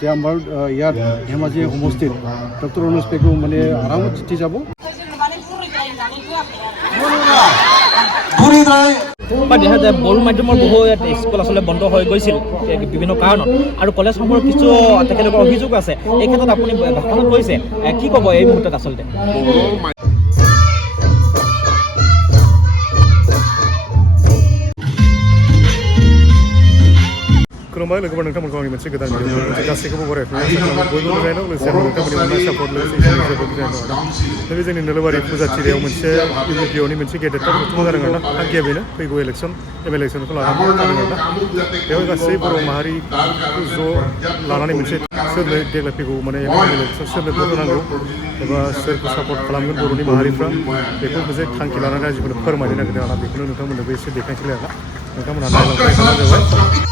যে আমাৰ ইয়াত ধেমাজি সমষ্টিত ডক্টৰ অনুজ পেগু মানে আৰামত জিতি যাব। দেখা যায় বড়ো মাধ্যমৰ বহু স্কুল আচলতে বন্ধ হৈ গৈছিল বিভিন্ন কাৰণত, আৰু কলেজসমূহৰ কিছু তেখেতলোকৰ অভিযোগ আছে। এই ক্ষেত্ৰত আপুনি ভাষণত কৈছে, কি ক'ব এই মুহূৰ্তত আচলতে? खुलुमबाय लोगोफोर, नोंथांमोनखौ आंनि मोनसे गोदान भिडिअ गासैखौबो बरायफिननाय बयबो नुजानो लोगोसे नोंथांमोननि अननाय सापर्ट नैबे जोंनि नोलोबारि फुजाथिलियाव मोनसे इउपिपिअनि मोनसे गेदेरथार जथुम्मा जादों आरोना। थांखिया बेनो फैगौ इलेक्सन एमएलए इलेक्सनखौ लानानै जादों आरोना। बेयाव गासै बर' माहारिखौ ज' लानानै मोनसे सोरनो देग्लाय फैगौ माने एमएलए इलेक्सन सोरनो भट होनांगौ एबा सोरखौ सापर्ट खालामगोन बर'नि माहारिफ्रा, बेखौ मोनसे थांखि लानानै रायजोफोरनो फोरमायनो नागिरदों आरोना। बेखौनो नोंथांमोननोबो एसे देखायनोसै आरोना। नोंथांमोनहा नायलांबाय थाबानो जाबाय।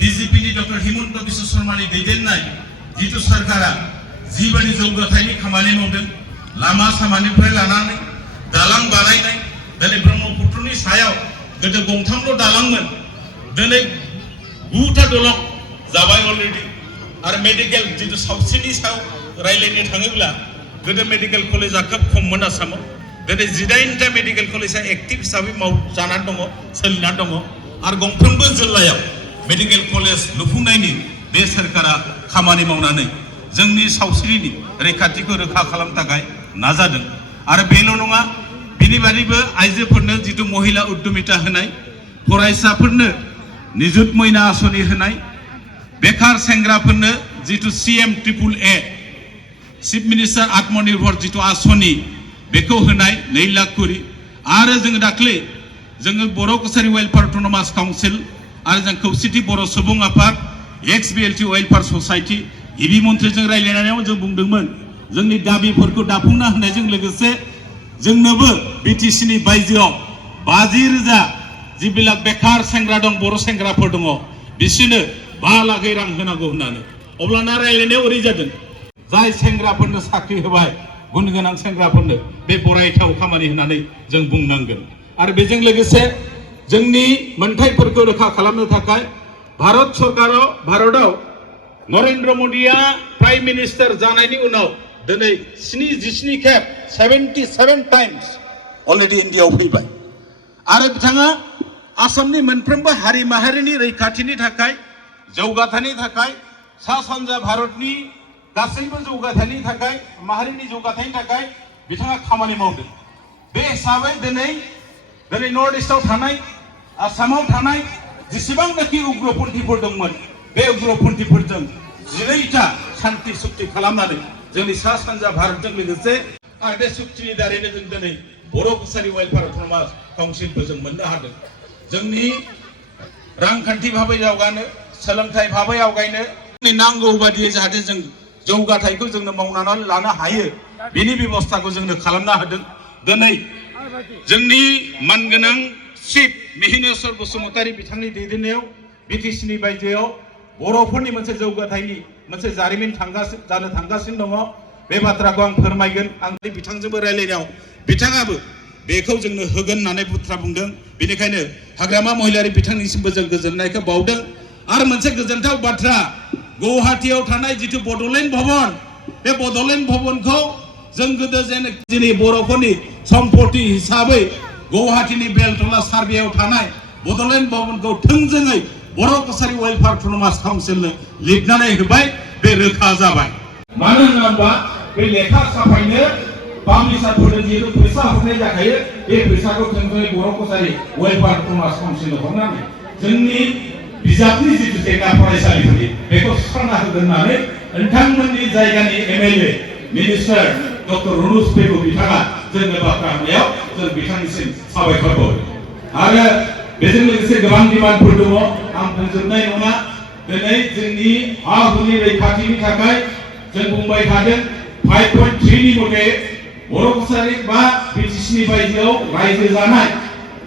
DGPनि डॉक्टर हिमंत बिश्व शर्मानि दैदेननाय जितु सरकारा जिबायदि जौगाथायनि खामानि मावदों लामा सामानिफ्राय लानानै दालां बानायनाय दिनै ब्रह्मपुत्रनि सायाव गोदो गंथामल' दालांमोन दिनै 9टा दलं जाबाय अलरेडि आरो मेडिकेल जितु सावस्रिनि सायाव रायलायनो थाङोब्ला गोदो मेडिकेल कलेजा खोब खममोन आसामाव दिनै 19टा मेडिकेल कलेजा एक्टिभ हिसाबै जानानै दङ सोलिनानै दङ आरो गंफ्रोमबो जिल्लायाव मेडिकेल कलेज लुफुंनायनि बे सोरखारा खामानि मावनानै जोंनि सावस्रिनि रैखाथिखौ रोखा खालामनो थाखाय नाजादों आरो बेल' नङा बिनि बादैबो आइजोफोरनो जितु महिला उद्यमिता होनाय फरायसाफोरनो निजुत मयना आसनि होनाय बेकार सेंग्राफोरनो जितु CM-AAA चिफ मिनिस्टार आत्मनिर्भर जितु आसनि बेखौ होनाय 2 लाख कोटी आरो जोङो दाख्लै जोङो बर' कसारी वेलफेयार अट'नमास काउन्सिल आरो जों खौसेथि बर' सुबुं आफाद XBLT वेलफेयार ससाइटि गिबि मन्थ्रिजों रायलायनायाव जों बुंदोंमोन जोंनि दाबिफोरखौ दाफुंना होनायजों लोगोसे जोंनोबो BTCनि बायजोआव 50,000 जिबिलाक बेकार सेंग्रा दं बर' सेंग्राफोर दङ बिसोरनो 5 लाख रां होनांगौ होननानै अब्लाना रायलायनायाव ओरै जादों जाय सेंग्राफोरनो साख्रि होबाय गुन गोनां सेंग्राफोरनो बे बरायथाव खामानि होननानै जों बुंनांगोन आरो बेजों लोगोसे जोंनि मोनथायफोरखौ रोखा खालामनो थाखाय भारतआव नरेन्द्र मोदीया प्राइम मिनिस्टार जानायनि उनाव दिनै 77 खेब 77 टाइम्स अलरेडि इन्डियायाव फैबाय आरो बिथाङा आसामनि मोनफ्रोमबो हारि माहारिनि रैखाथिनि थाखाय जौगाथायनि थाखाय सा सानजा भारतनि गासैबो जौगाथायनि थाखाय माहारिनि जौगाथायनि थाखाय बिथाङा खामानि मावदों बे हिसाबै दिनै नर्थ इस्टआव थानाय आसामाव थानाय जेसेबांनाखि उग्रपन्थीफोर दंमोन बे उग्रपन्थीफोरजों 12टा शान्ति सुक्ति खालामनानै जोंनि सा सानजा भारतजों लोगोसे आरो बे सुक्तिनि दारैनो जों दिनै बर' कसारी वेलफेयार अट'नमास काउन्सिलखौ जों मोननो हादों जोंनि रांखान्थि भाबै जौगानो सोलोंथाइ भाबै आवगायनो नांगौ बादियै जाहाथे जों जौगाथायखौ जोंनो मावनानै लानो हायो बेनि बेबस्थाखौ जोंनो खालामना होदों दिनै जोंनि मानगोनां चिफ मिहिनेश्वर बसुमतारी बिथांनि दैदेननायाव BTCनि बायजोआव बर'फोरनि मोनसे जौगाथायनि मोनसे जारिमिन जानो थांगासिनो दङ बे बाथ्राखौ आं फोरमायगोन आं बिथांजोंबो रायलायनायाव बिथाङाबो बेखौ जोंनो होगोन होननानै बाथ्रा बुंदों बेनिखायनो हाग्रामा महिलारि बिथांनिसिमबो जों गोजोननायखौ बावदों आरो मोनसे गोजोनथाव बाथ्रा गुवाहाटीयाव थानाय जितु बड'लेण्ड भवन बे बड'लेण्ड भवनखौ जों गोदो दिनै बर'फोरनि सम्पति हिसाबै गुवाहाटीनि बेलतला सार्भेयाव थानाय बड'लेण्ड भवनखौ थोंजोङै बर' कसारी वेलफेयार अट'नमास काउन्सिलनो लिरनानै होबाय बे रोखा जाबाय मानो होनोबा बे लेखा साफायनो पाब्लिसारफोरनो जिहेतु फैसा हरनाय जाखायो बे फैसाखौ थोंजोङै बर' कसारी वेलफेयार अट'नमास काउन्सिलनो हरनानै जोंनि बिजाबनि जितु जेंना फरायसालिफोरनि बेखौ सुस्रांना होगोन होननानै नोंथांमोननि जायगानि MLA मिनिस्टार डक्टर रुनुस पेगु बिथाङा जोंनो बाथ्रा होनायाव जों बिथांनिसिम साबायखर बावो आरो बेजों लोगोसे गोबां डिमान्डफोर दङ आं बुंजोबनाय नङा दिनै जोंनि हा हुनि रैखाथिनि थाखाय जों बुंबाय थादों 5.3 नि मथे बर' कसारी बा BTCनि बायजोआव रायजो जानाय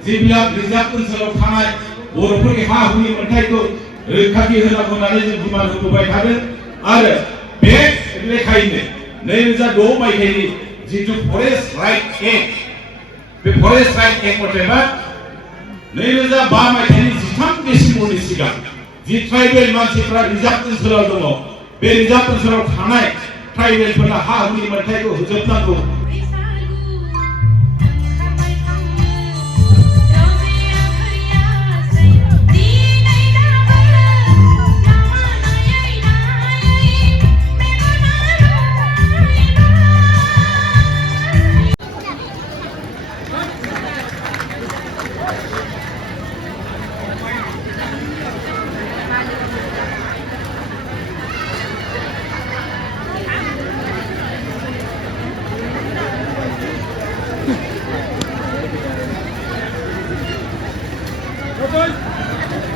जिबिलाक रिजार्भ ओनसोलाव थानाय बर'फोरनि हा हुनि मोनथायखौ रैखाथि होनांगौ होननानै जों डिमान्ड होबोबाय थादों आरो बे लेखायैनो 2006 मायथाइनि जितु फरेस्ट राइट एक्ट बे फरेस्ट राइट एक्ट मथेबा 2005 मायथाइनि 13 डिसेम्बरनि सिगां जि ट्राइबेल मानसिफ्रा रिजार्भ ओनसोलाव दङ बे रिजार्भ ओनसोलाव थानाय ट्राइबेलफोरनो हा हुनि मोनथायखौ होजोबनांगौ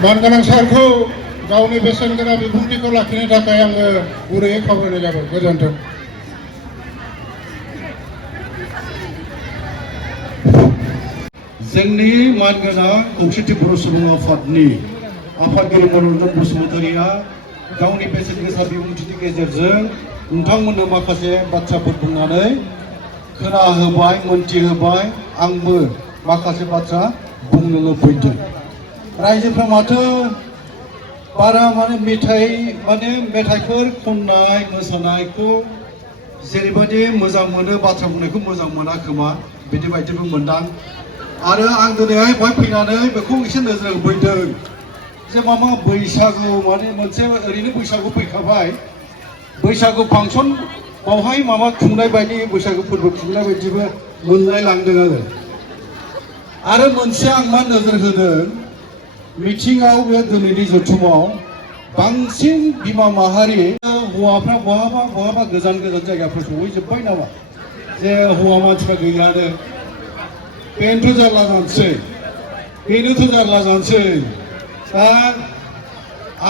मानगोनां सारखौ गावनि बेसेनगोनां बिबुंथिखौ लाखिनो थाखाय आङो गुरैयै खावलायनाय जाबाय गोजोन्थों जोंनि मानगोनां खौसेथि बर' सुबुं आफादनि आफादगिरि मनरन्जन बसुमतारीया गावनि बेसेन गोसा बिबुंथिनि गेजेरजों नोंथांमोननो माखासे बाथ्राफोर बुंनानै खोनाहोबाय मोनथिहोबाय आंबो माखासे बाथ्रा बुंनो लुबैदों रायजोफ्रा माथो बारा माने मेथाइफोर खननाय मोसानायखौ जेरैबायदि मोजां मोनो बाथ्रा बुंनायखौ मोजां मोना खोमा बिदि बायदिबो मोनदां आरो आं दिनैहाय बेवहाय फैनानै बेखौ एसे नोजोर होफैदों जे मामा बैसागु माने मोनसे ओरैनो बैसागु फैखाबाय बैसागु फांसन बावहाय माबा खुंनाय बायदि बैसागु फोरबो खुंनाय बायदिबो मोनलाय लांदों आरो मोनसे आं मा नोजोर होदों मिथिङाव बे दिनैनि जथुमाव बांसिन बिमा माहारि हौवाफ्रा बहाबा गोजान जायगाफ्राव सहैजोब्बाय नामा जे हौवा मानसिफ्रा गैलानो बेनोथ' जारला जानोसै दा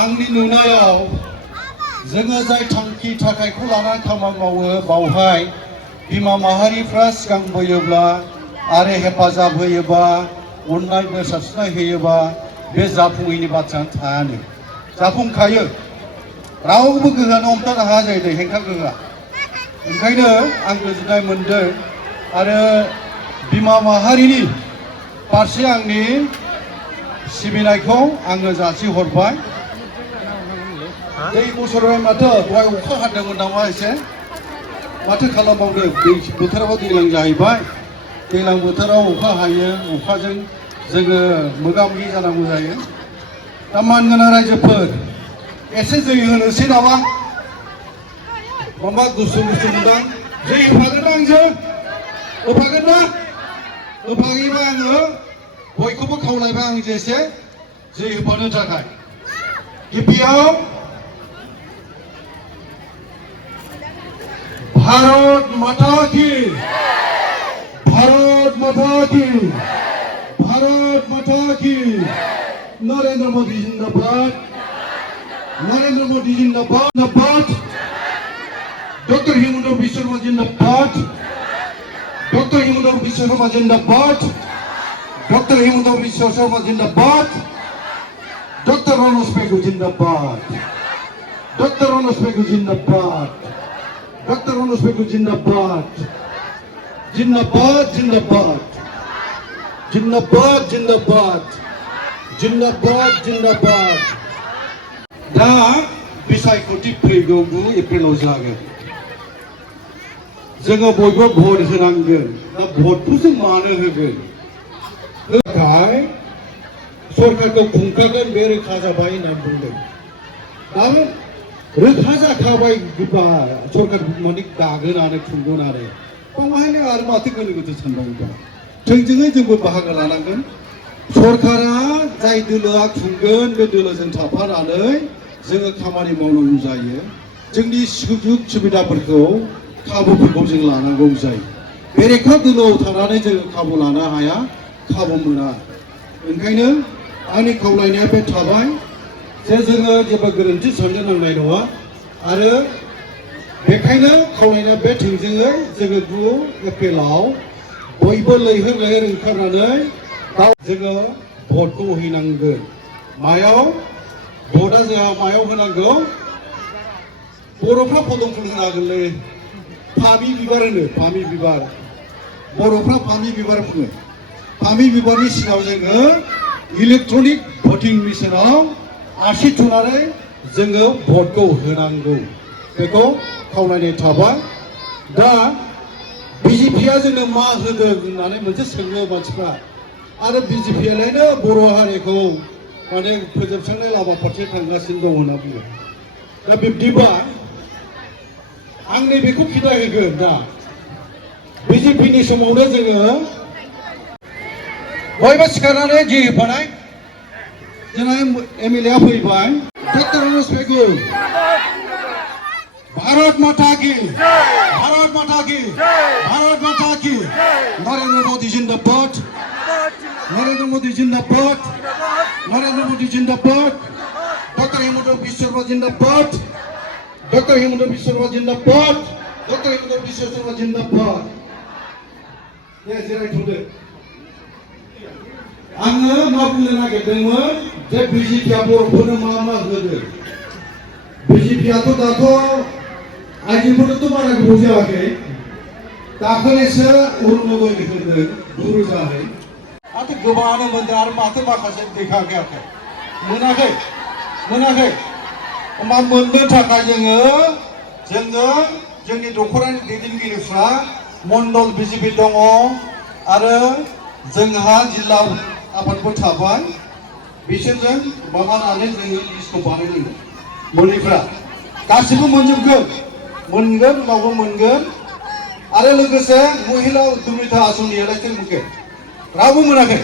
आंनि नुनायाव जोङो जाय थांखि थाखायखौ लानानै खामानि मावो बावहाय बिमा माहारिफ्रा सिगांबोयोब्ला आरो हेफाजाब होयोबा अननाय बोर सारस्रिनाय होयोबा बे जाफुङैनि बाथ्रायानो थायानो जाफुंखायो रावबो गोहोआनो हमथानो हाया जायो हेंथा गोहोआ ओंखायनो आं गोजोननाय मोनदों आरो बिमा माहारिनि फारसे आंनि सिबिनायखौ आङो जासिहरबाय दै बोसोराव माथो दहाय अखा हादोंमोन नामा एसे माथो खालामबावनो दै बोथोराव दैज्लां जाहैबाय दैज्लां बोथोराव अखा हायो अखाजों जोङो मोगा मोगि जानांगौ जायो दा मानगोनां रायजोफोर एसे दै होनोसै नामा माबा गुसु मोनदां दै होफागोन आंजों होफागोन ना होफायोबा आङो बयखौबो खावलायबाय आं जेसे दै होफानो थाखाय गिबियाव भारत माता की नरेंद्र मोदी जिंदाबाद डॉक्टर हिमंत बिश्व शर्मा जिंदाबाद डॉक्टर हिमंत बिश्व शर्मा जिंदाबाद डॉक्टर हिमंत बिश्व शर्मा जिंदाबाद डॉक्टर मनोज पेगु जिंदाबाद डॉक्टर मनोज पेगु जिंदाबाद डॉक्टर मनोज पेगु जिंदाबाद जिंदाबाद जिंदाबाद जिंदाबाद जिंदाबाद जिंदाबाद जिंदाबाद दा बिसायख'थि फैगौ 9 एप्रिलाव जागोन जोङो बयबो भट होनांगोन दा भटखौ जों मानो होगोन नाथाय सरकारखौ खुंखागोन बे रोखा जाबाय होननानै बुंदों दा रोखा जाखाबाय सरकार माने दागोनानो खुंगोनानो बावहायनो आरो माथो गोनो गोथो सानबावोबा थोंजोङै जोंबो बाहागो लानांगोन सरकारा जाय दोलोआ खुंगोन बे दोलोजों थाफानानै जोङो खामानि मावनांगौ जायो जोंनि सुजुग सुबिदाफोरखौ खाबुफोरखौ जों लानांगौ जायो बेरेखा दोलोआव थानानै जोङो खाबु लानो हाया खाबु मोना ओंखायनो आंनि खावलायनाया बे थाबाय जे जोङो जेबो गोरोन्थि साननो नांनाय नङा आरो बेखायनो खावलायनाया बे थोंजोङै जोङो 9 एप्रिलाव बयबो लैहोर ओंखारनानै जोङो भटखौ हैनांगोन मायाव भटआ जोंहा मायाव होनांगौ बर'फ्रा पदमफुल होनांगोनलै फामि बिबार होनो फामि बिबार बर'फ्रा फामि बिबार बुङो फामि बिबारनि सिङाव जोङो इलेक्ट्रनिक भटिं मेसिनाव आसि थुनानै जोङो भटखौ होनांगौ बेखौ खावलायनाय थाबाय दा बिजेपिआ जोंनो मा होदों होननानै मोनसे सोङो मानसिफ्रा आरो बिजेपिआलायनो बर' हारिखौ माने फोजोबस्रांनाय लामा फारसे थांगासिनो दं होनना बुङो दा बिब्दिबा आं नैबेखौ खिन्थाहोगोन दा बिजेपिनि समावनो जोङो बयबो सिखारनानै जि होफानाय जोंना एमएलएआ फैबाय डॉक्टर मनोज पेगु भारत माता की नरेंद्र मोदी जिंदाबाद नरेंद्र मोदी जिंदाबाद डॉक्टर हिमंत बिश्व शर्मा जिंदाबाद डॉक्टर हिमंत बिश्व शर्मा जिंदाबाद दे जिरायथ'दो आङो मा बुंनो नागिरदोंमोन जे बिजेपिआ बर'फोरनो मा होदों बिजेपिआथ' दाथ' आइजोफोरनोथ' बारा गोबाव जायाखै दाखालिसो अरुणोदय होदों 9,000 माथो गोबाङानो मोनदों आरो माथो माखासे देखायाखै मोनाखै मोनाखै होमबा मोननो थाखाय जोङो जोंनि दख'रानि दैदेनगिरिफ्रा मण्डल बिजेपि दङ आरो जोंहा जिल्ला आफादबो थाबाय बिसोरजों माबानानै जोङो लिस्टखौ बानायनांगोन मोनैफ्रा गासिबो मोनजोबगोन मोनगोन उनावबो मोनगोन आरो लोगोसे महिला उद्यमिता आसनियालाय सोर मोनखो रावबो मोनाखै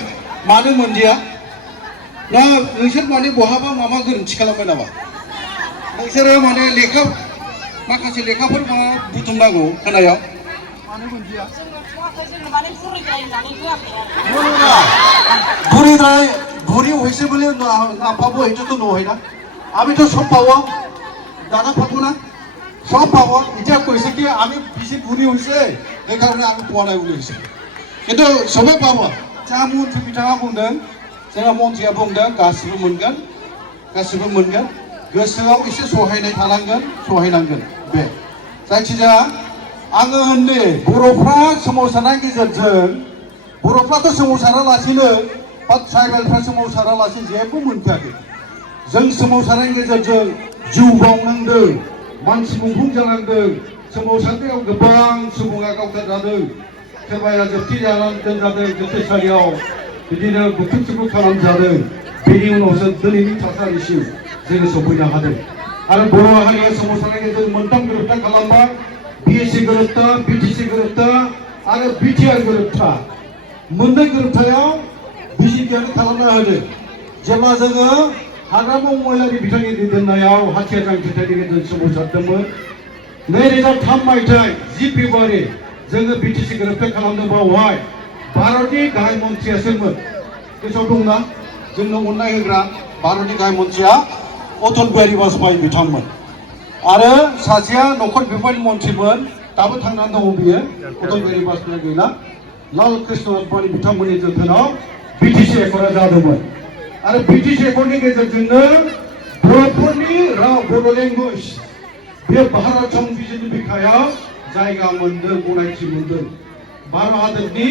मानो मोनदिया ना नोंसोर माने बहाबा माबा गोरोन्थि खालामबाय नामा नोंसोरो माने लेखा माखासे लेखाफोर माबा बुथुमनांगौ होनायाव मानो मोनदिया बुरिद्राय बुरी হয়েছে বলে না পাবো এটা তো নয় না আমি তো সব পাবো দাদা পাবো না সব পাবো এটা কইছে কি আমি বেশি বুড়ি হয়েছে এই কারণে আমি পাওয়া নাই বলে হয়েছে কিন্তু সবাই পাবো যা মন্ত্রী बिथाङा बुंदों जोंहा मन्थ्रिया बुंदों गासिबो मोनगोन गोसोआव एसे सहायनाय थानांगोन सहायनांगोन बे जायखिजाया आङो होनदे बर'फ्रा सोमावसारनायनि गेजेरजों बर'फ्राथ' सोमावसारालासिनो बा ट्राइबेलफ्रा सोमावसारालासिनो जेबो मोनखायाखै जों सोमावसारनायनि गेजेरजों जिउ बावनांदों मानसि मुंख्लं जानांदों सोमावसारनायाव गोबां सुबुङा गावथारजादों सोरबाया जोबथि जानानै दोनजादों जोबथेसालियाव बिदिनो बुथुम सुथुम खालामजादों बेनि उनावसो दिनैनि थासारिसिम जोङो सफैनो हादों आरो बर' हारिया सोमावसारनायनि गेजेरजों मोनथाम गोरोबथा खालामबाय BSc गोरोबथा BTC गोरोबथा आरो BTR गोरोबथा मोननै गोरोबथायाव बिजेपियानो खालामना होदों जेब्ला जोङो हाग्रामा महिलारि बिथांनि दैदेननायाव हाथियार जांख्रिथायनि गेजेरजों सोमावसारदोंमोन 2003 मायथाइ 10 फेब्रुवारि जोङो BTC गोरोबथा खालामदों बावहाय भारतनि गाहाय मन्थ्रिया सोरमोन गोसोआव दंना जोंनो अननाय होग्रा भारतनि गाहाय मन्थ्रिया अटल बिहारी वाजपेयी बिथांमोन आरो सासेया नखर बिफाननि मन्थ्रिमोन दाबो थांनानै दङ बियो अटल बिहारी वाजपेयी गैला लाल कृष्ण आडवाणी बिथांमोननि जोथोनाव BTC एकर्डआ जादोंमोन आरो BTC एकर्डनि गेजेरजोंनो बर'फोरनि राव बर' लेंगुवेज बे भारत संबिजिरनि बिखायाव जायगा मोनदों गनायथि मोनदों भारत हादरनि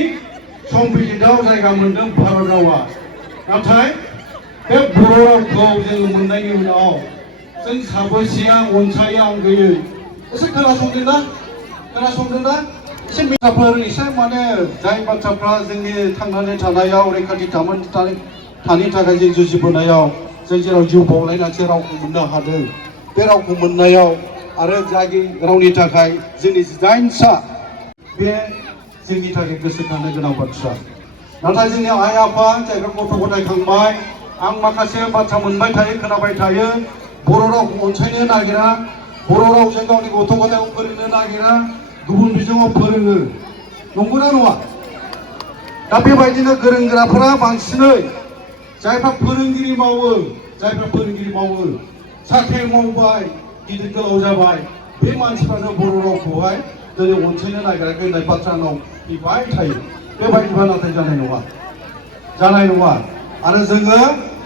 संबिजिराव जायगा मोनदों भारत रावा नाथाय बे बर' रावखौ जोङो मोननायनि उनाव जों साबैसेया अनसायो आं गैयै एसे खोनासंदोंना एसे मिसाफोर एसे माने जाय बाथ्राफ्रा जोंनि थांनानै थानायाव रैखाथि थानो थाखाय जों जुजिबोनायाव जों जेराव जिउ बावलायनानैसो रावखौ मोननो हादों बे रावखौ मोननायाव आरो जायनि रावनि थाखाय जोंनि 9 सा बे जोंनि थाखाय गोसोखांनो गोनां बाथ्रा नाथाय जोंनि आइ आफा जायफ्रा गथ' गथाय खांबाय आं माखासे बाथ्रा मोनबाय थायो खोनाबाय थायो बर' रावखौ अनसायनो नागिरा बर' रावजों गावनि गथ' गथायखौ फोरोंनो नागिरा गुबुन बिजोङाव फोरोङो नंगौना नङा दा बेबायदिनो गोरों गोराफोरा बांसिनै जायफ्रा फोरोंगिरि मावो साख्रि मावबाय गिदिर गोलाव जाबाय बे मानसिफ्रानो बर' रावखौहाय दिनै अनसायनो नागिराखै होननाय बाथ्रानाव फैबाय थायो बेबायदिबा नाथाय जानाय नङा आरो जोङो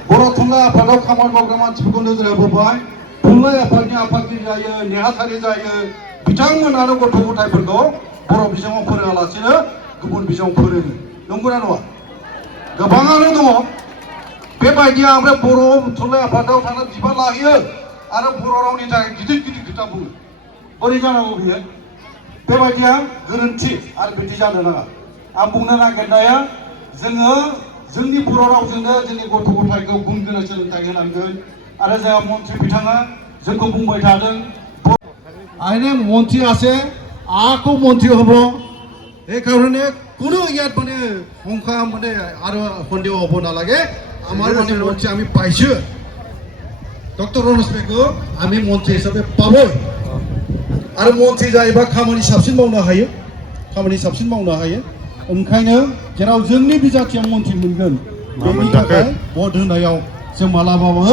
बर' थुनलाइ आफादाव खामानि मावग्रा मानसिफोरखौ नोजोर होबोबाय थुनलाइ आफादनि आफादगिरि जायो नेहाथारि जायो बिथांमोनानो गथ' गथायफोरखौ बर' बिजोङाव फोरोङालासिनो गुबुन बिजोङाव फोरोङो नंगौना नङा गोबाङानो दङ बेबायदिया ओमफ्राय बर' थुनलाइ आफादाव थांनानै बिबान लाहैयो आरो बर' रावनि थाखाय गिदिर खोथा बुङो बोरै जानांगौ बियो बेबायदिया गोरोन्थि आरो बिदि जानो नाङा आं बुंनो नागिरनाया जोङो जोंनि बर' रावजोंनो जोंनि गथ' गथायखौ गुन गोनां सोलोंथाइ होनांगोन आरो जोंहा मन्थ्रि बिथाङा जोंखौ बुंबाय थादों आइने মন্ত্রী আছে আকো মন্ত্রী হব এই কারণে কোনো ইয়াত মানে সংখ্যা মানে আৰু সন্দেহ হ'ব নালাগে আমাৰ মানে মন্ত্রী আমি পাইছো ডক্টর রমেশ বেগো আমি মন্ত্রী হিসাবে পাবো आरो मन्थ्रि जायोबा खामानि साबसिन मावनो हायो ओंखायनो जेराव जोंनि बिजाथिया मन्थ्रि मोनगोन बेनि थाखाय भट होनायाव जों मालाबाबो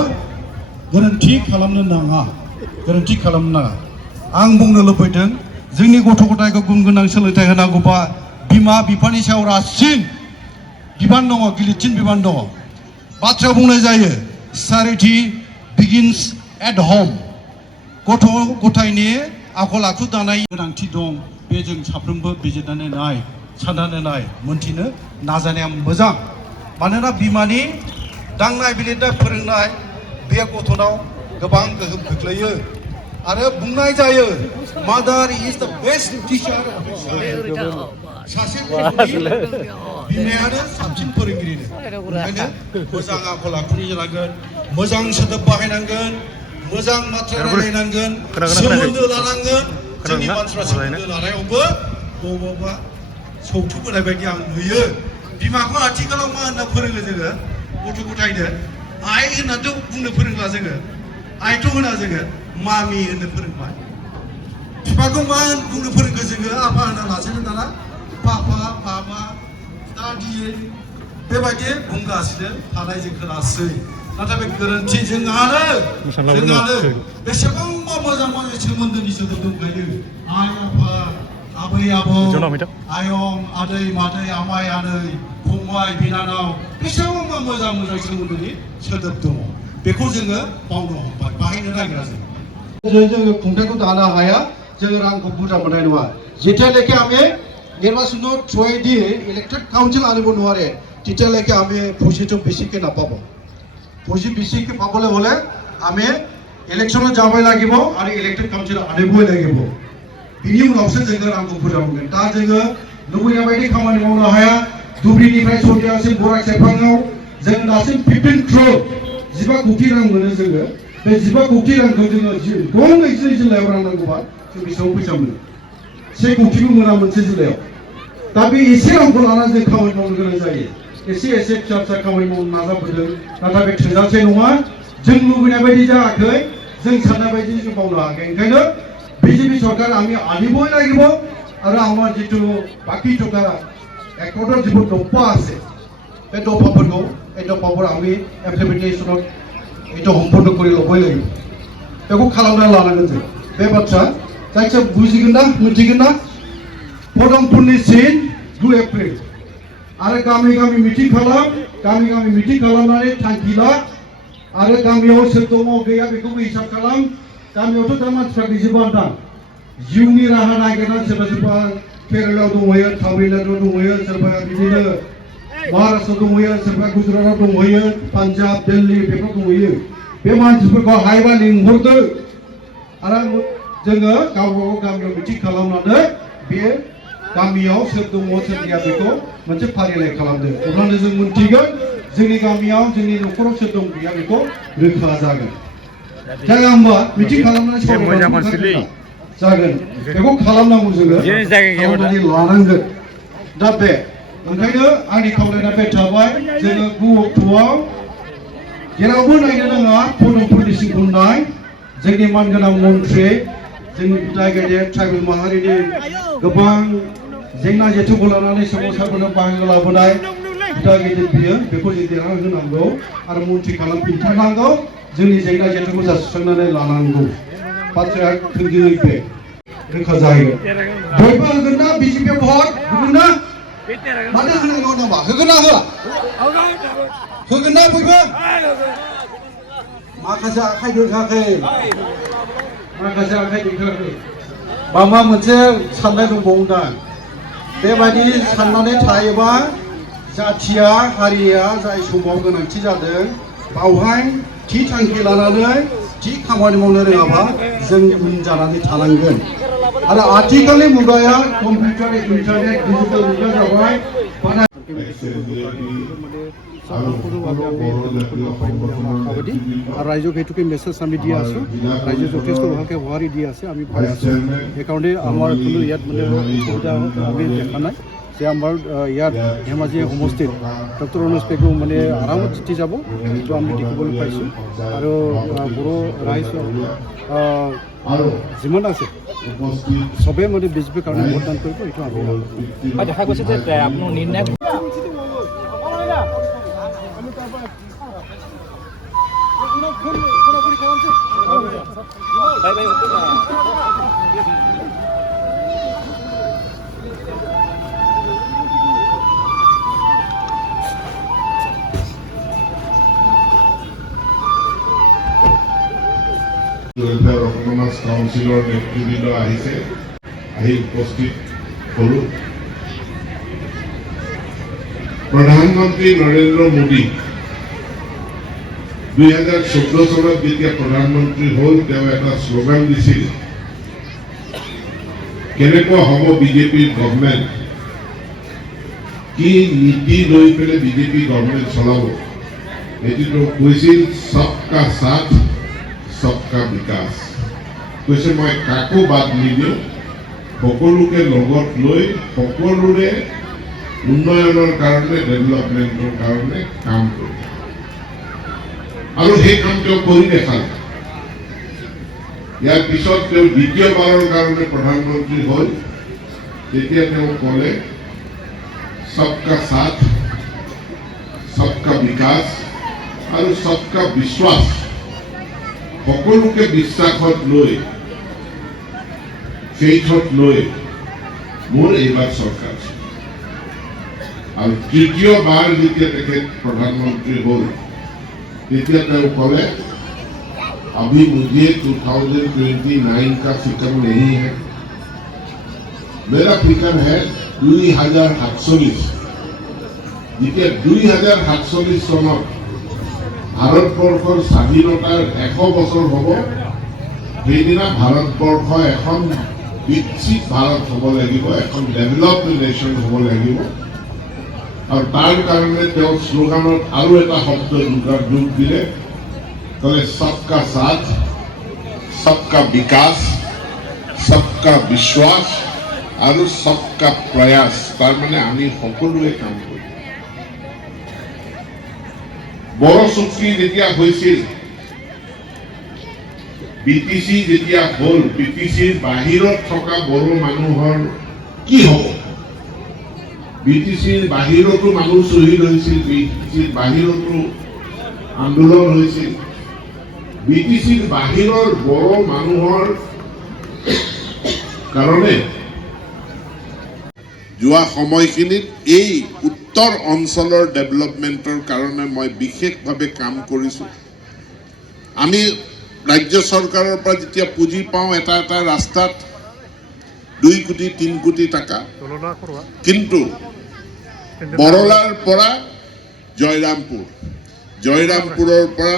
गोरोन्थि खालामनो नाङा आं बुंनो लुबैदों जोंनि गथ' गथायखौ गुन गोनां सोलोंथाइ होनांगौबा बिमा बिफानि सायाव रासिन बिबान दङ गिलिरसिन बिबान दङ बाथ्रायाव बुंनाय जायो charity begins at home गथ' गथायनि आखल आखु दानाय गोनांथि दं बे जों साफ्रोमबो बिजिरनानै साननानै नाय मोनथिनो नाजानाया मोजां मानोना बिमानि दांनाय बिलिरनाय फोरोंनाय बे गथ'नाव गोबां गोहोम खोख्लैयो आरो बुंनाय जायो मादार इज द बेस्ट टिचार सासे गथ'नि बिमायानो साबसिन फोरोंगिरिनो ओंखायनो मोजां आखल आखुनि जानांगोन मोजां सोदोब बाहायनांगोन मोजां बाथ्रा रायलायनांगोन सोमोन्दो लानांगोन जोंनि मानसिफ्रा सोमोन्दो लानायावबो बबावबा सौथुबोनाय बायदि आं नुयो बिमाखौ आथिखालाव मा होनना फोरोङो जोङो गथ' गथायनो आइ होननानैथ' बुंनो फोरोंला जोङो आइथ' होना जोङो मामि होननो फोरोंबाय बिफाखौ मा बुंनो फोरोंखो जोङो आफा होनना लासैनो दाना पापा मामा दादि बेबायदि बुंगासिनो थानाय जों खोनासै नाथाय बे गोरोन्थि जोंहानो बेसेबांबा मोजां मोजां सोमोन्दोनि सोदोब दंखायो आइ आफा आबै आबौ आयं आदै मादै आमाय आनै फंबाय बिनानाव बेसेबांबा मोजां मोजां सोमोन्दोनि सोदोब दङ बेखौ जोङो बावनो हमबाय बाहायनो नागिरा जोङो खुंथायखौ दानो हाया जोङो रांखौ बुरजा मोननाय नङा যেতিয়ালৈকে আমি নির্বাচনত থৈ দি ইলেক্টেড কাউন্সিল আনিব নোৱাৰে তেতিয়ালৈকে আমি পুঁজিটো বেছিকৈ নাপাব পুঁজি বেছিকৈ পাবলৈ হ'লে আমি ইলেকশ্যনত যাবই লাগিব আৰু ইলেক্টেড কাউন্সিল আনিবই লাগিব बिनि उनावसो जोङो रांखौ बुरजा मोनगोन दा जोङो लुबैनाय बायदि खामानि मावनो हाया धुबुरीनिफ्राय सदियासिम बराक सेरफाङाव जों दासिम 15 crore 15 कोटि रां मोनो जोङो बे 15 कोटि रांखौ जोङो गंनै जिल्लायाव राननांगौबा जों बेसेबां फैसा मोनो 1 कोटिबो मोना मोनसे जिल्लायाव दा बे एसे रांखौ लानानै जों खामानि मावनो गोनां जायो एसे फिसा फिसा खामानि मावनो नाजाबोदों नाथाय बे थोजासे नङा जों लुबैनाय बायदि जायाखै जों साननाय बायदि जों मावनो हायाखै ओंखायनो বিজেপি সরকার আমি আনিবই লাগিব আৰু আমাৰ যেটো বাকি টকা একৰৰ যিবোৰ দফা আছে এই দফাবোৰ এই দফাবোৰ আমি ইমপ্লিমেন্টেশনত এটা সম্পূৰ্ণ কৰি ল'বই লাগিব बेखौ खालामना लानांगोन जों बे बाथ्रा जायखिया बुजिगोन ना मिथिगोन ना पदमपुरनि सिन 2 एप्रिल आरो गामि गामि मिटिं खालामनानै थांखि ला आरो गामियाव सोर दङ गैया बेखौबो हिसाब खालाम गामियावथ' दा मानसिफ्रा गैजोबा दा जिउनि राहा नागिरनानै सोरबा केरेलायाव दंहैयो तामिलनाडुआव दंहैयो सोरबा बिदिनो महाराष्ट्रआव दंहैयो सोरबा गुजरातआव दंहैयो पान्जाब दिल्ली बेफोराव दंहैयो बे मानसिफोरखौ हायोबा लिंहरदो आरो जोङो गावबागाव गामियाव मिटिं खालामनानै बे गामियाव सोर दङ सोर गैया बेखौ मोनसे फारिलाइ खालामदो अब्लानो जों मोनथिगोन जोंनि गामियाव जोंनि न'खराव सोर दं गैया बेखौ रोखा जागोन जायगा होमबा मिटिं खालामनानै जागोन बेखौ खालामनांगौ जोङो खालामनानै लानांगोन दा बे ओंखायनो आंनि खावलायनाय बे थाबाय जोङो 9 अक्ट'आव जेरावबो नायनो नाङा पदमपुरनि सिंखौ नाय जोंनि मानगोनां मन्थ्रि जोंनि बिदाय गेदेर ट्राइबेल माहारिनि गोबां जेंना जेथोखौ लानानै सोमावसारबोनो बाहागो लाबोनाय बिदाय गेदेर बियो बेखौ जों देरहाहोनांगौ आरो मन्थ्रि खालामफिनथारनांगौ जोंनि जेंना जेथोखौ सुस्रांनानै लानांगौ बाथ्राया थोंजोङै बे रोखा जाहैगोन बयबो होगोन ना बिजेपि भट होगोन ना मानो होनांगौ नामा होगोन ना होआ होगोन ना बयबो माखासे आखाइ दोखाखै माबा मोनसे साननाय दंबावोदां बेबायदि साननानै थायोबा जाथिया हारिया जाय समाव गोनांथि जादों बावहाय थि थांखि लानानै थि खामानि मावनो रोङाबा जों उन जानानै थानांगोन आरो आथिखालनि मुगाया कम्पिउटार इन्टारनेट डिजिटेल मुगा जाबाय राइजक हेतुके मेसेज आमी দি আছো राइजो যথেষ্ট ভালকে সঁহাৰি দি আছে আমি পাই আছো সেইকাৰণে আমাৰ কোনো ইয়াত মানে অসুবিধা আমি দেখা নাই যে আমাৰ ইয়াত ধেমাজি সমষ্টিত ডক্টৰ ৰমেশ পেগু মানে আৰামত জিতি যাব এইটো আমি দেখিবলৈ পাইছোঁ আৰু বড়ো ৰাইজ যিমান আছে চবেই মানে বিজেপিৰ কাৰণে ভোটদান কৰিব এইটো আমি দেখা গৈছে যে আপোনাৰ নিৰ্ণয় Welfare Autonomous Councilor নেতৃবৃন্দ আহিছে আহি উপস্থিত হলো প্ৰধানমন্ত্ৰী নৰেন্দ্ৰ মোদী 2014 চনত যেতিয়া প্ৰধানমন্ত্ৰী হ'ল তেওঁ এটা শ্লোগান দিছিল, কেনেকুৱা হ'ব বিজেপিৰ গভৰ্ণমেণ্ট, কি নীতি লৈ পেলাই বিজেপি গভৰ্ণমেণ্ট চলাব। এইটো কৈছিল সবকা সাথ সবকা বিকাশ। কৈছে মই কাকো বাদ নিদিওঁ, সকলোকে লগত লৈ সকলোৰে উন্নয়নৰ কাৰণে, ডেভেলপমেণ্টৰ কাৰণে কাম কৰিম। আৰু সেই কাম তেওঁ কৰি দেখালে। ইয়াৰ পিছত তেওঁ দ্বিতীয়বাৰৰ কাৰণে প্ৰধানমন্ত্ৰী হ'ল, তেতিয়া তেওঁ ক'লে সবকা সাথ সবকা বিকাশ আৰু সবকা বিশ্বাস। সকলোকে বিশ্বাসত লৈ, ফেইথত লৈ মোৰ এইবাৰ চৰকাৰ। আৰু তৃতীয়বাৰ যেতিয়া তেখেত প্ৰধানমন্ত্ৰী হ'ল, তেতিয়া তেওঁ ক'লে अभी मुझे 2029 का फिक्र नहीं है, मेरा फिक्र है 2047। যেতিয়া 2047 চনত ভাৰতবৰ্ষৰ স্বাধীনতাৰ 100 বছৰ হ'ব, সেইদিনা ভাৰতবৰ্ষ এখন বিকশিত ভাৰত হ'ব লাগিব, এখন ডেভেলপড নেশ্যন হ'ব লাগিব। আৰু তাৰ কাৰণে তেওঁ শ্লোগানত আৰু এটা শব্দ যোগ দিলে, ক'লে সবকা সাথ সবকা বিকাশ সবকা বিশ্বাস আৰু সবকা প্ৰয়াস। তাৰমানে আমি সকলোৱে কাম কৰিম। বড়ো চুক্তি যেতিয়া হৈছিল, বিটিচি যেতিয়া হ'ল, বিটিচিৰ বাহিৰত থকা বড়ো মানুহৰ কি হ'ব? বিটিচিৰ বাহিৰতো মানুহ শ্বহীদ হৈছিল, বিটিচিৰ বাহিৰতো আন্দোলন হৈছিল। বিটিচিৰ বাহিৰৰ বড়ো মানুহৰ কাৰণে যোৱা সময়খিনিত এই উত্তৰ অঞ্চলৰ ডেভেলপমেণ্টৰ কাৰণে মই বিশেষভাৱে কাম কৰিছোঁ। আমি ৰাজ্য চৰকাৰৰ পৰা যেতিয়া পুঁজি পাওঁ, এটা এটা ৰাস্তাত 2 কোটি 3 কোটি টাকা, কিন্তু বৰলাৰ পৰা জয়ৰামপুৰ, জয়ৰামপুৰৰ পৰা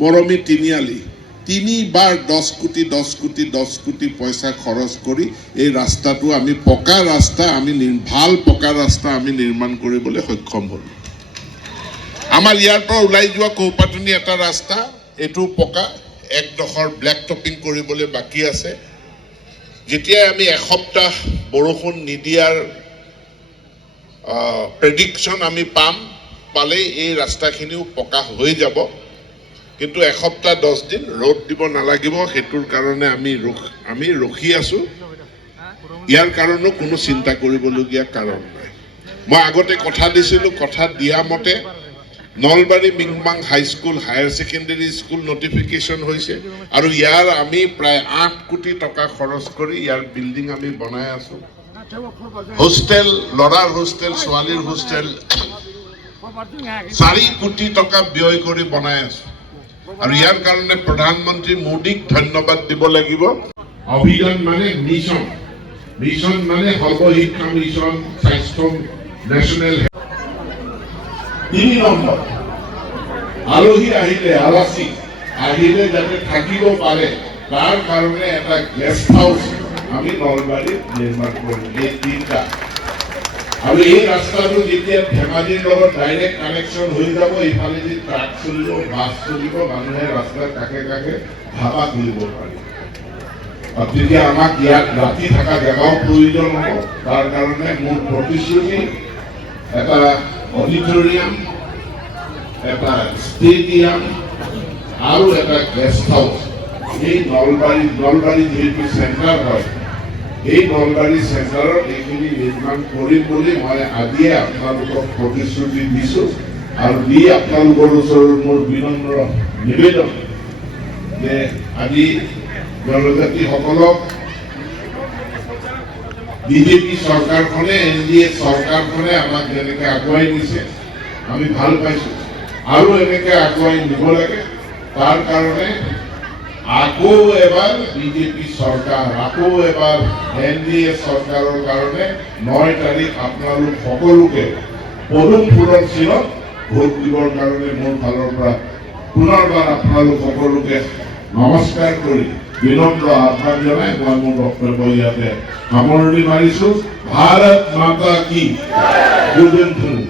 মৰমী তিনিআলি, 3 বাৰ 10 কোটি 10 কোটি 10 কোটি পইচা খৰচ কৰি এই ৰাস্তাটো আমি পকা ৰাস্তা, আমি ভাল পকা ৰাস্তা আমি নিৰ্মাণ কৰিবলৈ সক্ষম হ'লোঁ। আমাৰ ইয়াৰ পৰা ওলাই যোৱা কৌপাতনি এটা ৰাস্তা, এইটো পকা, একডোখৰ ব্লেক টপিং কৰিবলৈ বাকী আছে। যেতিয়াই আমি এসপ্তাহ বৰষুণ নিদিয়াৰ প্ৰেডিকশ্যন আমি পালেই এই ৰাস্তাখিনিও পকা হৈ যাব। কিন্তু এসপ্তাহ 10 দিন ৰ'দ দিব নালাগিব, সেইটোৰ কাৰণে আমি ৰখি আছোঁ। ইয়াৰ কাৰণেও কোনো চিন্তা কৰিবলগীয়া কাৰণ নাই। মই আগতে কথা দিছিলোঁ, কথা দিয়া মতে নলবাৰী মিংমাং high school, higher secondary school notification হৈছে, আৰু ইয়াৰ আমি প্ৰায় 8 কোটি টকা খৰচ কৰি ইয়াৰ বিল্ডিং আমি বনাই আছোঁ। হোষ্টেল, ল'ৰাৰ হোষ্টেল, ছোৱালীৰ হোষ্টেল 4 কোটি টকা ব্যয় কৰি বনাই আছোঁ। আৰু ইয়াৰ কাৰণে প্ৰধানমন্ত্ৰী মোদীক ধন্যবাদ দিব লাগিব। অভিযান মানে মিছন, মিছন মানে সৰ্বশিক্ষা মিছন, স্বাস্থ্য, নেশ্যনেল। 3 নম্বৰ, আলহী আহিলে, আৱাসী আহিলে যাতে থাকিব পাৰে, তাৰ কাৰণে এটা গেষ্ট হাউচ আমি নলবাৰীত নিৰ্মাণ কৰিম। এই 3টা। আৰু এই ৰাস্তাটো যেতিয়া ধেমাজিৰ লগত ডাইৰেক্ট কানেকশ্যন হৈ যাব, এইফালেদি ট্ৰাক চলিব, বাছ চলিব, মানুহে ৰাস্তাৰ কাষে কাষে ধাবা খুলিব পাৰিব। আৰু তেতিয়া আমাক ইয়াত ৰাতি থকা জেগাও প্ৰয়োজন হ'ব। তাৰ কাৰণে মোৰ প্ৰতিশ্ৰুতি, এটা অডিটৰিয়াম, এটা ষ্টেডিয়াম আৰু এটা গেষ্ট হাউচ এই নলবাৰী যিহেতু চেণ্টাৰ হয়, এই নলবাৰী চেণ্টাৰত এইখিনি নিৰ্মাণ কৰিম বুলি মই আজিয়ে আপোনালোকক প্ৰতিশ্ৰুতি দিছোঁ। আৰু দি আপোনালোকৰ ওচৰত মোৰ বিনম্ৰ নিবেদন যে আজি জনজাতিসকলক বিজেপি চৰকাৰখনে, NDA চৰকাৰখনে আমাক যেনেকৈ আগুৱাই নিছে আমি ভাল পাইছোঁ, আৰু এনেকৈ আগুৱাই নিব লাগে। তাৰ কাৰণে আকৌ এবাৰ বিজেপি চৰকাৰ, আকৌ এবাৰ NDA চৰকাৰৰ কাৰণে 9 তাৰিখ আপোনালোক সকলোকে পদুম ফুলৰ চিনত ভোট দিবৰ কাৰণে মোৰ ফালৰ পৰা পুনৰবাৰ আপোনালোক সকলোকে নমস্কাৰ কৰি বিনম্ৰ আহ্বান জনাই মই মোৰ বক্তব্য ইয়াতে সামৰণি মাৰিছো। ভাৰত মাতা কি জয়।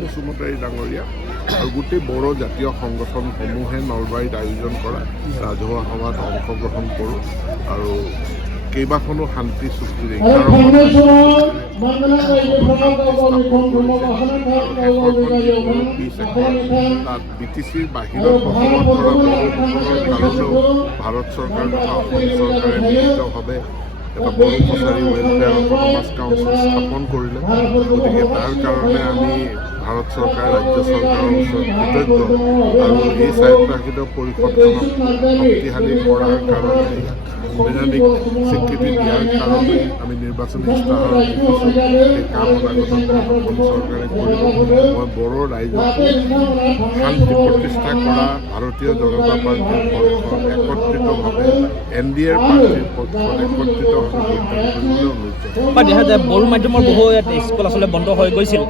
বসুমতাৰী ডাঙৰীয়া আৰু গোটেই বড়ো জাতীয় সংগঠনসমূহে নলবাৰীত আয়োজন কৰা ৰাজহুৱা সভাত অংশগ্ৰহণ কৰোঁ আৰু কেইবাখনো শান্তি চুক্তিৰ তাত BTCৰ বাহিৰত ভাৰত চৰকাৰ তথা অসম চৰকাৰে মিলিতভাৱে এটা বড়ো কছাৰী ৱেলফেয়াৰ অট'নমাছ কাউন্সিল স্থাপন কৰিলে। গতিকে তাৰ কাৰণে আমি ভাৰত চৰকাৰ ৰাজ্য চৰকাৰৰ ওচৰত কৃতজ্ঞ আৰু এই স্বায়ত্তশাসিত পৰিষদখনক শক্তিশালী কৰাৰ কাৰণে সাংবিধানিক স্বীকৃতি দিয়াৰ কাৰণে আমি নিৰ্বাচনী ইস্তাহাৰ দেখিছোঁ। এই কাম অনাগত অসম চৰকাৰে কৰিব। মই বড়ো ৰাইজক শান্তি প্ৰতিষ্ঠা কৰা ভাৰতীয় জনতা পাৰ্টীৰ পক্ষত একত্ৰিতভাৱে NDAৰ পাৰ্টীৰ পক্ষত একত্ৰিতভাৱে কৰিবলৈ অনুৰোধ জনাইছোঁ। দেখা যায় বড়ো মাধ্যমৰ বহু স্কুল আচলতে বন্ধ হৈ গৈছিল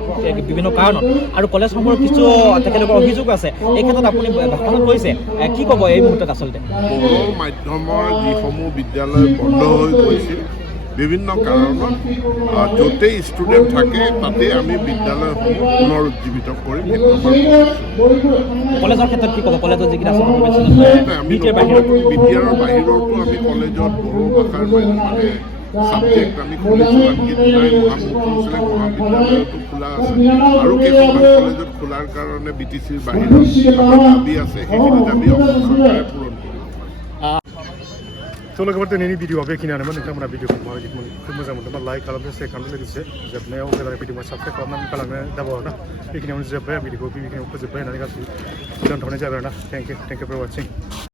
বিভিন্ন কাৰণত আৰু কলেজসমূহৰ কিছু তেখেতলোকৰ অভিযোগ আছে। এই ক্ষেত্ৰত আপুনি ভাষণত কৈছে, কি ক'ব এই মুহূৰ্তত আচলতে? বড়ো মাধ্যমৰ যিসমূহ বিদ্যালয় বন্ধ হৈ গৈছিল বিভিন্ন কাৰণত, য'তেই ষ্টুডেণ্ট থাকে তাতেই আমি বিদ্যালয়সমূহ পুনৰুজ্জীৱিত কৰিম। কলেজৰ ক্ষেত্ৰত কি ক'ব? কলেজত যিকেইটা বিদ্যালয়ৰ বাহিৰতো আমি কলেজত বড়ো ভাষাৰ মানে ছাবজেক্ট আমি খুলিছোঁ। আনকি মহাবিদ্যালয়তো খোলা আছে আৰু কেইখনমান কলেজত খোলাৰ কাৰণে BTCৰ বাহিৰত দাবী আছে। সেইখিনি দাবী অসম চৰকাৰে পূৰণ কৰিব। थ' लोगोफोर दिनैनि भिडिअ'आ बेखिनियानोमोन। नोंथांमोना भिडिअ'खौ माबायदि खोब मोजां मोनदोंबा लाइक खालामदो, शेयार खालामदो, लोगोसे जोबनायाव गोदान भिडिअ'खौ साबस्क्राइब खालामनानै गालांनो दाबाव ना। बेखिनियावनो जोब्बाय भिडिअ'खौ बेखिनियाव फोजोब्बाय होननानै गासैबो दोनथ'नाय जाबाय आरोना। Thank you for वाचिं।